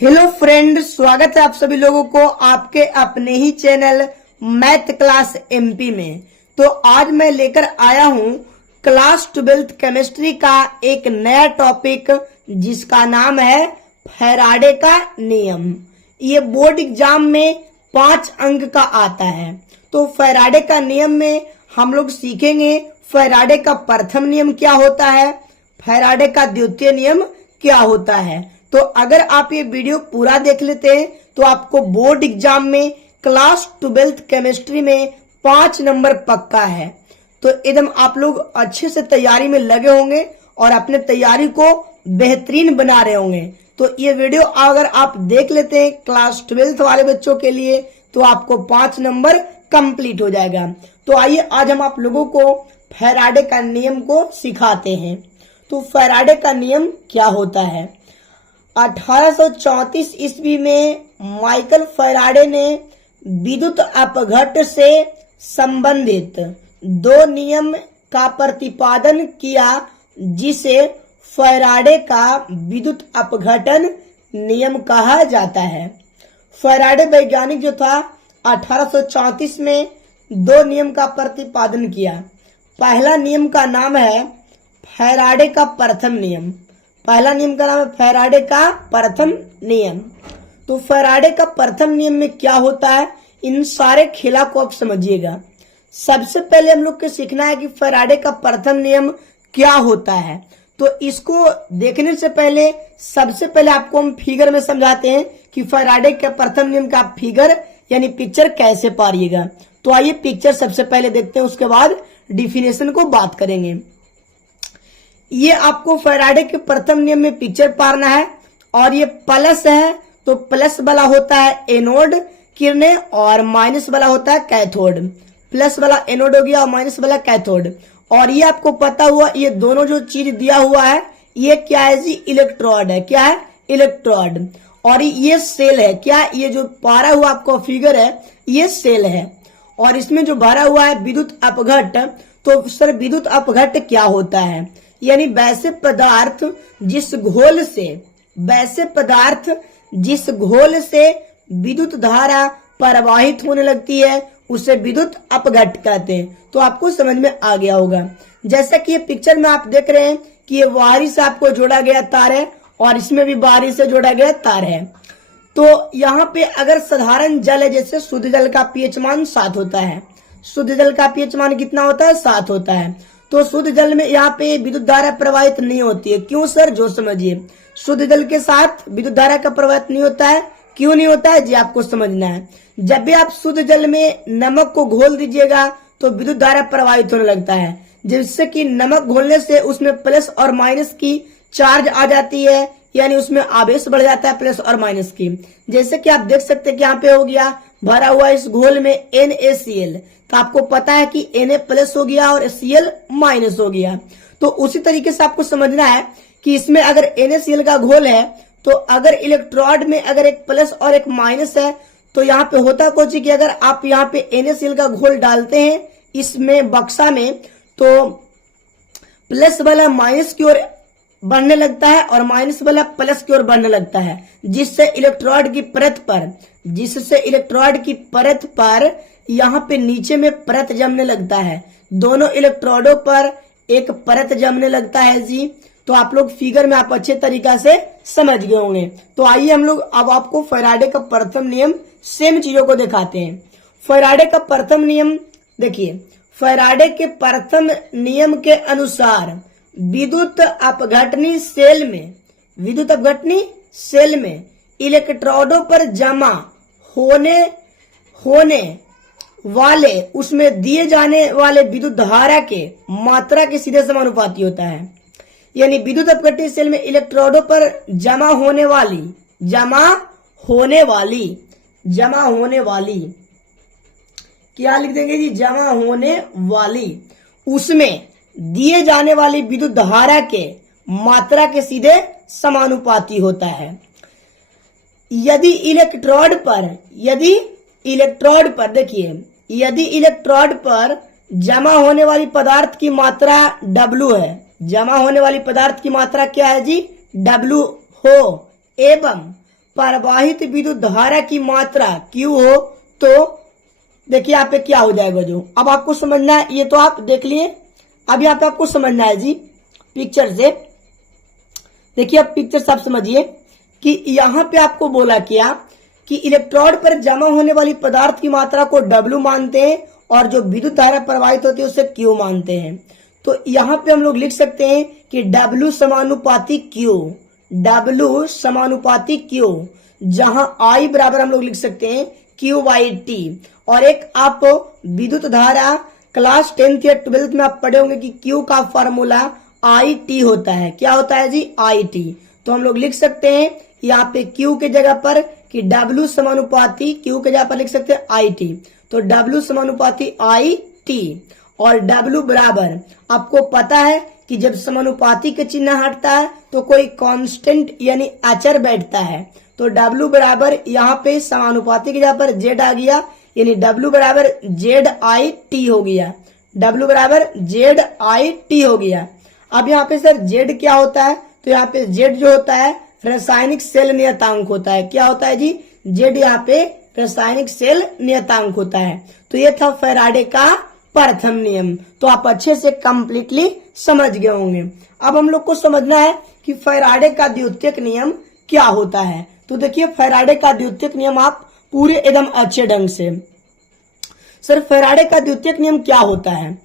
Hello friend, स्वागत है आप सभी लोगों को आपके अपने ही चैनल मैथ क्लास एमपी में। तो आज मैं लेकर आया हूं क्लास 12th केमिस्ट्री का एक नया टॉपिक जिसका नाम है फैराडे का नियम। ये बोर्ड एग्जाम में 5 अंक का आता है। तो फैराडे का नियम में हम लोग सीखेंगे फैराडे का प्रथम नियम क्या होता है, फैराडे का द्वितीय नियम क्या होता है। तो अगर आप ये वीडियो पूरा देख लेते हैं तो आपको बोर्ड एग्जाम में क्लास 12th केमिस्ट्री में 5 नंबर पक्का है। तो एकदम आप लोग अच्छे से तैयारी में लगे होंगे और अपने तैयारी को बेहतरीन बना रहे होंगे। तो ये वीडियो अगर आप देख लेते हैं क्लास 12th वाले बच्चों के लिए तो आपको 5 नंबर कंप्लीट हो जाएगा। तो आइए आज हम आप लोगों को फैराडे का नियम को सिखाते हैं। तो फैराडे का नियम क्या होता है। 1834 ईस्वी में माइकल फैराडे ने विद्युत अपघट्ट से संबंधित 2 नियम का प्रतिपादन किया जिसे फैराडे का विद्युत अपघटन नियम कहा जाता है। फैराडे वैज्ञानिक जो था 1834 में 2 नियम का प्रतिपादन किया। पहला नियम का नाम है फैराडे का प्रथम नियम। पहला नियम का नाम है फैराडे का प्रथम नियम। तो फैराडे का प्रथम नियम में क्या होता है, इन सारे खेला को आप समझिएगा। सबसे पहले हम लोग को सीखना है कि फैराडे का प्रथम नियम क्या होता है। तो इसको देखने से पहले सबसे पहले आपको हम फिगर में समझाते हैं कि फैराडे के प्रथम नियम का फिगर यानी पिक्चर कैसे पारिएगा। तो आइए पिक्चर सबसे पहले देखते हैं, उसके बाद डिफिनेशन को बात करेंगे। ये आपको फैराडे के प्रथम नियम में पिक्चर पारना है और ये प्लस है तो प्लस वाला होता है एनोड किरणें और माइनस वाला होता है कैथोड। प्लस वाला एनोड हो गया और माइनस वाला कैथोड। और ये आपको पता हुआ ये दोनों जो चीज दिया हुआ है ये क्या है जी, इलेक्ट्रोड है। क्या है, इलेक्ट्रोड। और ये सेल है। क्या, ये जो पारा हुआ आपको फिगर है ये सेल है और इसमें जो भरा हुआ है विद्युत अपघट्ट। तो सर विद्युत अपघट्ट क्या होता है, यानी वैसे पदार्थ जिस घोल से विद्युत धारा प्रवाहित होने लगती है उसे विद्युत अपघट्ट कहते हैं। तो आपको समझ में आ गया होगा। जैसा कि ये पिक्चर में आप देख रहे हैं कि ये बाहरी से आपको जोड़ा गया तार है और इसमें भी बाहरी से जोड़ा गया तार है। तो यहाँ पे अगर साधारण जल है, जैसे शुद्ध जल का पीएच मान 7 होता है। शुद्ध जल का पीएच मान कितना होता है, 7 होता है। तो शुद्ध जल में यहाँ पे विद्युत धारा प्रवाहित नहीं होती है। क्यों सर, जो समझिए। शुद्ध जल के साथ विद्युत धारा का प्रवाहित नहीं होता है। क्यों नहीं होता है जी, आपको समझना है। जब भी आप शुद्ध जल में नमक को घोल दीजिएगा तो विद्युत धारा प्रवाहित होने लगता है, जिससे कि नमक घोलने से उसमें प्लस और माइनस की चार्ज आ जाती है, यानी उसमें आवेश बढ़ जाता है प्लस और माइनस की। जैसे कि आप देख सकते हैं कि यहाँ पे हो गया भरा हुआ इस घोल में NaCl। तो आपको पता है कि Na प्लस हो गया और Cl माइनस हो गया। तो उसी तरीके से आपको समझना है कि इसमें अगर NaCl का घोल है तो अगर इलेक्ट्रोड में अगर एक प्लस और एक माइनस है तो यहाँ पे होता कुछ कि अगर आप यहाँ पे NaCl का घोल डालते हैं इसमें बक्सा में तो प्लस वाला माइनस की ओर बढ़ने लगता है और माइनस वाला प्लस की ओर बढ़ने लगता है, जिससे इलेक्ट्रोड की परत पर यहाँ पे नीचे में परत जमने लगता है। दोनों इलेक्ट्रोडों पर एक परत जमने लगता है जी। तो आप लोग फिगर में आप अच्छे तरीका से समझ गए होंगे। तो आइए हम लोग अब आपको फैराडे का प्रथम नियम सेम चीजों को दिखाते हैं। फैराडे का प्रथम नियम देखिए, फैराडे के प्रथम नियम के अनुसार विद्युत अपघटनी सेल में इलेक्ट्रोडों पर जमा होने वाले उसमें दिए जाने वाले विद्युत धारा के मात्रा के सीधे समानुपाती होता है। यानी विद्युत अपघटनी सेल में इलेक्ट्रोडों पर जमा होने वाली क्या लिख देंगे जी, जमा होने वाली उसमें दिए जाने वाली विद्युत धारा के मात्रा के सीधे समानुपाती होता है। यदि इलेक्ट्रोड पर जमा होने वाली पदार्थ की मात्रा W है, जमा होने वाली पदार्थ की मात्रा क्या है जी, W हो, एवं प्रवाहित विद्युत धारा की मात्रा Q हो तो देखिए यहाँ पे क्या हो जाएगा। जो अब आपको समझना है, ये तो आप देख लिए, अब यहाँ पे आपको समझना है जी पिक्चर से। देखिए अब पिक्चर से आप समझिए कि यहाँ पे आपको बोला क्या कि इलेक्ट्रोड पर जमा होने वाली पदार्थ की मात्रा को W मानते हैं और जो विद्युत धारा प्रवाहित होती है उसे Q मानते हैं। तो यहाँ पे हम लोग लिख सकते हैं कि W समानुपाती Q, W समानुपाती Q, जहां I बराबर हम लोग लिख सकते हैं Q/T। और एक आप विद्युत धारा क्लास 10th या 12th में आप पढ़े होंगे कि Q का फॉर्मूला IT होता है। क्या होता है जी? IT। तो हम लोग लिख सकते हैं यहाँ पे Q के जगह पर कि W समानुपाती Q के जगह पर लिख सकते हैं IT। तो W समानुपाती IT और W बराबर, आपको पता है कि जब समानुपाती के चिन्ह हटता है तो कोई कांस्टेंट यानी अचर बैठता है। तो W बराबर यहाँ पे समानुपाती की जगह पर Z आ गया, यानी W बराबर ZIT हो गया। W बराबर ZIT हो गया। अब यहाँ पे सर Z क्या होता है? तो यहाँ पे Z जो होता है रासायनिक सेल नियतांक होता है। क्या होता है जी? Z यहाँ पे रासायनिक सेल नियतांक होता है। तो ये था फैराडे का प्रथम नियम। तो आप अच्छे से कंप्लीटली समझ गए होंगे। अब हम लोग को समझना है कि फैराडे का द्वितीयक नियम क्या होता है। तो देखिए फैराडे का द्वितीयक नियम आप पूरे एकदम अच्छे ढंग से, सर फैराडे का द्वितीयक नियम क्या होता है?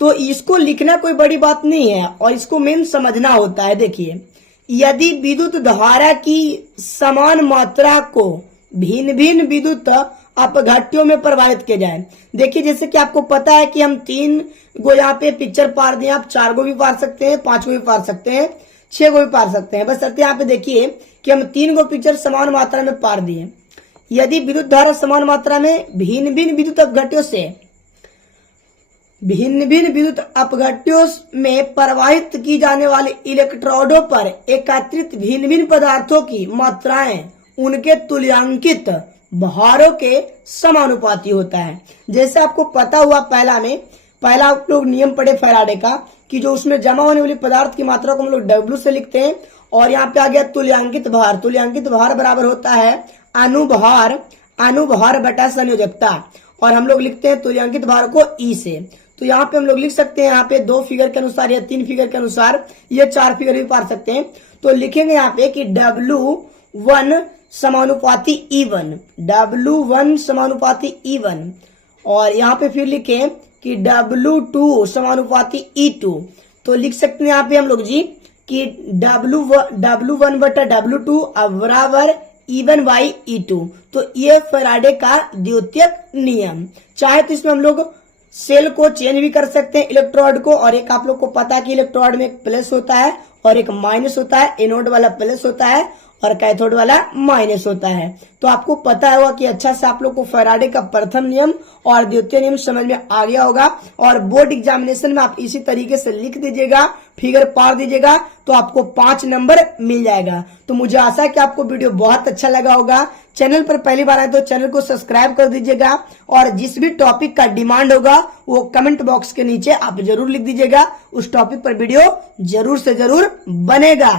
तो इसको लिखना कोई बड़ी बात नहीं है और इसको मेन समझना होता है। देखिए यदि विद्युत धारा की समान मात्रा को भिन्न भिन्न विद्युत अपघट्यों में प्रवाहित किया जाए। देखिए जैसे कि आपको पता है कि हम 3 को यहाँ पे पिक्चर पार दिए, आप 4 को भी पार सकते हैं, 5 को भी पार सकते हैं, 6 को भी पार सकते हैं। बस यहाँ पे देखिए कि हम 3 को पिक्चर समान मात्रा में पार दिए। यदि विद्युत धारा समान मात्रा में भिन्न भिन्न विद्युत अपघट्यों में प्रवाहित की जाने वाले इलेक्ट्रोडों पर एकत्रित भिन्न भिन्न पदार्थों की मात्राएं उनके तुल्यांकित भारों के समानुपाती होता है। जैसे आपको पता हुआ पहला आप लोग नियम पढ़े फैराडे का कि जो उसमें जमा होने वाली पदार्थ की मात्रा को हम लोग W से लिखते हैं और यहाँ पे आ गया तुल्यांकित भार। तुल्यांकित भार बराबर होता है अनुभार बटा संयोजकता और हम लोग लिखते हैं तुल्यांकित भार को E से। तो यहाँ पे हम लोग लिख सकते हैं यहाँ पे 2 फिगर के अनुसार या 3 फिगर के अनुसार, ये 4 फिगर भी पा सकते हैं। तो लिखेंगे यहाँ पे कि W1 समानुपाती E1, W1 समानुपाती E1 और यहाँ पे फिर लिखें कि W2 समानुपाती E2। तो लिख सकते हैं यहाँ पे हम लोग जी कि W1 बटा W2 बराबर E1/E2। तो ये फैराडे का द्वितीयक नियम। चाहे तो इसमें हम लोग सेल को चेंज भी कर सकते हैं इलेक्ट्रोड को, और एक आप लोग को पता है कि इलेक्ट्रोड में एक प्लस होता है और एक माइनस होता है। एनोड वाला प्लस होता है और कैथोड वाला माइनस होता है। तो आपको पता होगा कि अच्छा से आप लोग को फैराडे का प्रथम नियम और द्वितीय नियम समझ में आ गया होगा। और बोर्ड एग्जामिनेशन में आप इसी तरीके से लिख दीजिएगा, फिगर पार दीजिएगा तो आपको 5 नंबर मिल जाएगा। तो मुझे आशा है कि आपको वीडियो बहुत अच्छा लगा होगा। चैनल पर पहली बार आए तो चैनल को सब्सक्राइब कर दीजिएगा और जिस भी टॉपिक का डिमांड होगा वो कमेंट बॉक्स के नीचे आप जरूर लिख दीजिएगा। उस टॉपिक पर वीडियो जरूर से जरूर बनेगा।